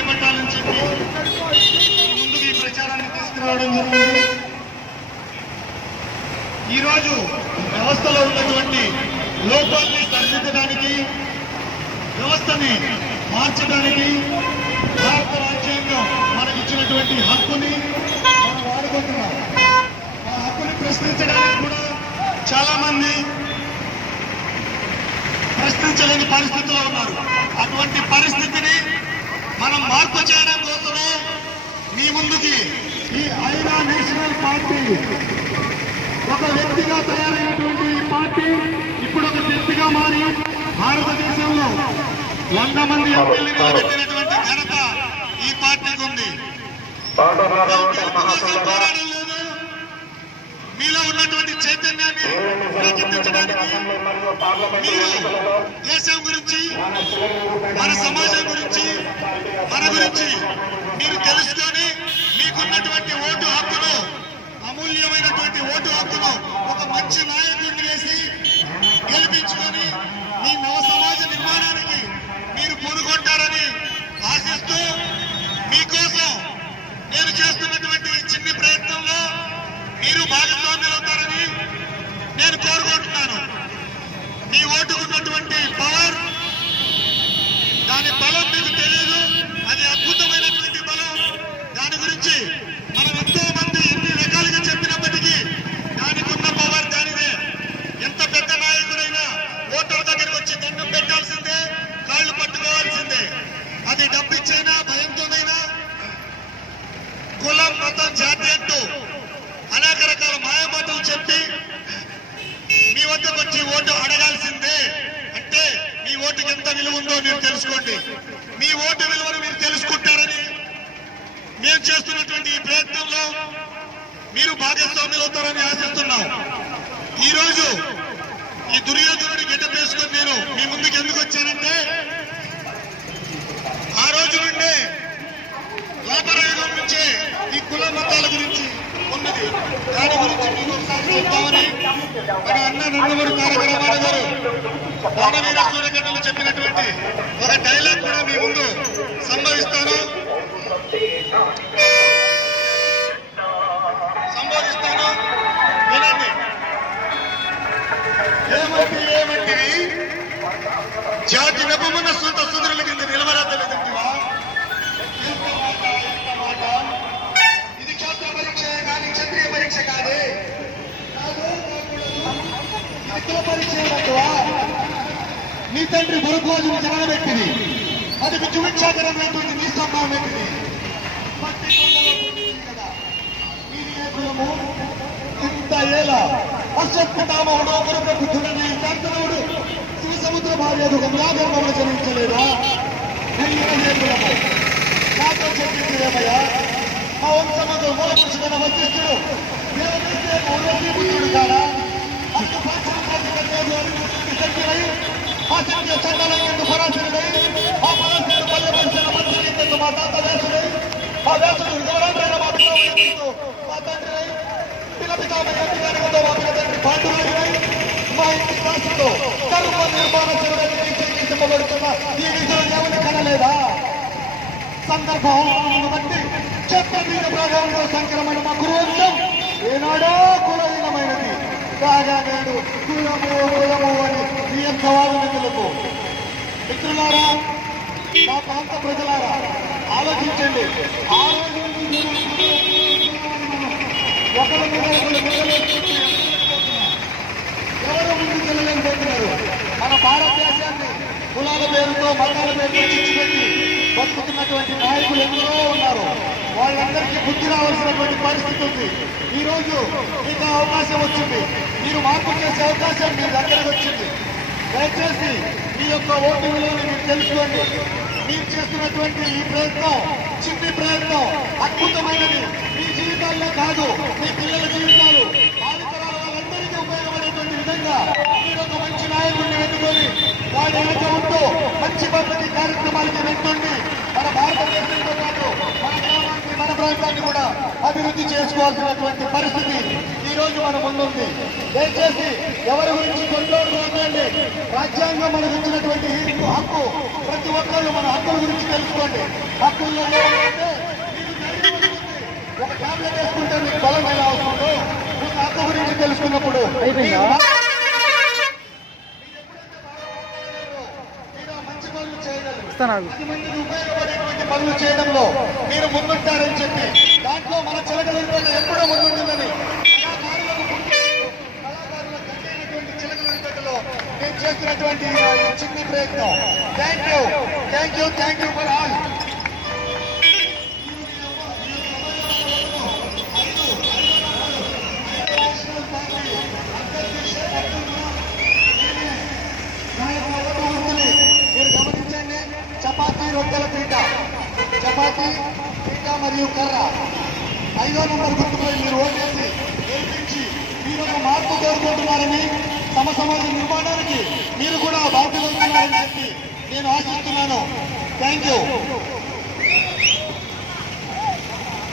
చేపట్టాలని చెప్పి ముందుకు ఈ ప్రచారాన్ని తీసుకురావడం జరిగింది. ఈరోజు వ్యవస్థలో ఉన్నటువంటి లోపాల్ని సరిదిద్దడానికి వ్యవస్థని మార్చడానికి భారత రాజ్యాంగం మనకిచ్చినటువంటి హక్కుని మనం వాడుకుంటున్నాం. ఆ హక్కుని ప్రశ్నించడానికి కూడా చాలా మంది ప్రశ్నించలేని పరిస్థితిలో ఉన్నారు. అటువంటి పరిస్థితిని మనం మార్పు చేయడం కోసమే మీ ముందుకి ఈ ఐనా నేషనల్ పార్టీ ఒక వ్యక్తిగా తయారైనటువంటి ఈ పార్టీ ఇప్పుడు ఒక శక్తిగా మారి భారతదేశంలో వంద మంది ఎంపీలు నిలబెట్టినటువంటి ఘనత ఈ పార్టీకి ఉంది పోరాడలేదు. మీలో ఉన్నటువంటి చైతన్యాన్ని ప్రకటించడానికి మీరు దేశం గురించి మన సమాజం గురించి మీరు తెలుసుకొని మీకున్నటువంటి ఓటు హక్కును అమూల్యమైనటువంటి ఓటు హక్కును ఒక మంచి నాయకుడిని వేసి గెలిపించుకొని మీ నవ సమాజ నిర్మాణానికి మీరు పూనుకుంటారని ఆశిస్తూ మీకోసం నేను చేస్తున్నటువంటి చిన్ని ప్రయత్నంలో మీరు భాగస్వామ్యం అవుతారని నేను కోరుకుంటున్నాను. మీ ఓటుకున్నటువంటి పవర్ దాని బలం మీకు తెలియదు అది అద్భుతమైనటువంటి బలం. దాని గురించి మనం ఎంతో మంది ఎన్ని రకాలుగా చెప్పినప్పటికీ దానికి ఉన్న పవర్ దానిదే. ఎంత పెద్ద నాయకుడైనా ఓటర్ దగ్గరికి వచ్చి దండం పెట్టాల్సిందే కాళ్ళు పట్టుకోవాల్సిందే. అది డబ్బిచ్చైనా భయంతోనైనా కులం మతం జాతి అంటూ అనేక రకాల మాయమాటలు చెప్పి మీ వద్దకు వచ్చి ఓటు అడగాల్సిందే. మీ ఓటుకి ఎంత విలువ ఉందో మీరు తెలుసుకోండి. మీ ఓటు విలువను మీరు తెలుసుకుంటారని మేము చేస్తున్నటువంటి ఈ ప్రయత్నంలో మీరు భాగస్వామ్యులు అవుతారని ఆశిస్తున్నాం. ఈ రోజు ఈ దుర్యోధనుడి గెటప్ నేను మీ ముందుకు ఎందుకు వచ్చానంటే ఆ రోజు నుండే లోపరాయుగం నుంచే ఈ కుల మతాల గురించి ఉన్నది దాని గురించి మీకు ఒకసారి చెప్తామని మన అన్న నందమూరి తారక రామారావు గారు మానవీర సూర్యగడ్డలు చెప్పినటువంటి ఒక డైలాగ్ కూడా మీ ముందు సంభవిస్తాను సంబోధిస్తాను వినండి ఏమంటే ఏమంటివి జాతి నెపమున్న సొంత సుందరుల కింద నిలవరాదలేదంటివా ఎంత ఇది నీ తండ్రి భరద్వాజుని జనబెట్టింది అది విజువిక్షాకరమైనటువంటి నీ సంభవం పెట్టింది పట్టి కొండలో పుట్టింది కదా. నీది ఇంత ఏల. అశ్వత్థామహుడు గురుప్రబుద్ధుడని శాంతనుడు శివ సముద్ర భార్య గంగాధర్మములు జరించలేదా నాతో చెప్పింది ఏమయ్యా? మా వంశమందు మూల పురుషుడైన వశిష్ఠుడు దేవదస్తే కాదా? చండలందు ఆ పల్లె మా తాత వేసుడై ఆ వేసుడు యువరాజైన మా పిల్లలు మా తండ్రి మా తండ్రి మా ఇంటి కర్మ నిర్మాణ చెప్పబడుతున్న ఈ విషయం ఎవరిని కనలేదా సందర్భాలను బట్టి చెప్పబడిన ప్రజల్లో సంక్రమణ మా గురువంశం ఏనాడో కులహీనమైనది కాగా నేడు కులము కులము అని మీ యొక్క వాదనలకు మిత్రులారా మా ప్రాంత ప్రజలారా ఆలోచించండి. ఆలోచించి ఒకరి మీద ఒకరు ఎవరు ముందుకు వెళ్ళలేకపోతున్నారు మన భారతదేశాన్ని కులాల పేరుతో మతాల పేరుతో చిచ్చిపెట్టి బతుకుతున్నటువంటి నాయకులు ఎందరో ఉన్నారు. వాళ్ళందరికీ బుద్ధి రావాల్సినటువంటి పరిస్థితి ఉంది. ఈ రోజు మీకు అవకాశం వచ్చింది. మీరు మార్పు చేసే అవకాశం మీ దగ్గరకు వచ్చింది. దయచేసి మీ యొక్క ఓటు విలువను మీరు తెలుసుకోండి. మీరు చేస్తున్నటువంటి ఈ ప్రయత్నం చిన్ని ప్రయత్నం అద్భుతమైనది. మీ జీవితాల్లో కాదు మీ పిల్లల జీవితాలు. భావితరాల ఉపయోగపడేటువంటి విధంగా మీరు ఒక మంచి నాయకుడిని ఎన్నుకొని వాడి వెనుక ఉంటూ మంచి పద్ధతి కార్యక్రమాలకి వెళ్తుంది మన భారతదేశంతో పాటు మన గ్రామాన్ని మన ప్రాంతాన్ని కూడా అభివృద్ధి చేసుకోవాల్సినటువంటి పరిస్థితి ఈ రోజు మన ముందుంది. దయచేసి ఎవరి గురించి కొట్లాడు మాట్లాడండి రాజ్యాంగం మనకు ఇచ్చినటువంటి హక్కు ప్రతి ఒక్కరు మన హక్కుల గురించి తెలుసుకోండి. హక్కుల్లో. ఒక టాబ్లెట్ వేసుకుంటే మీకు బలం ఎలా వస్తుందో మీకు హక్కు గురించి తెలుసుకున్నప్పుడు మంచి పనులు ఉపయోగపడేటువంటి పనులు చేయడంలో మీరు ముందుంటారని చెప్పి ప్రయత్నం thank you. Thank you thank you for all chapati రొట్టెల పీట చపాతీ పీట మరియు కర్ర ఐదో నంబర్ గుర్తుపై మీరు ఓటేసి గెలిపించి మీరు ఒక మార్పు కోరుకుంటున్నారని తమ సమాజ నిర్మాణానికి మీరు కూడా బాధ్యతలున్నారని చెప్పి నేను ఆశిస్తున్నాను. Thank you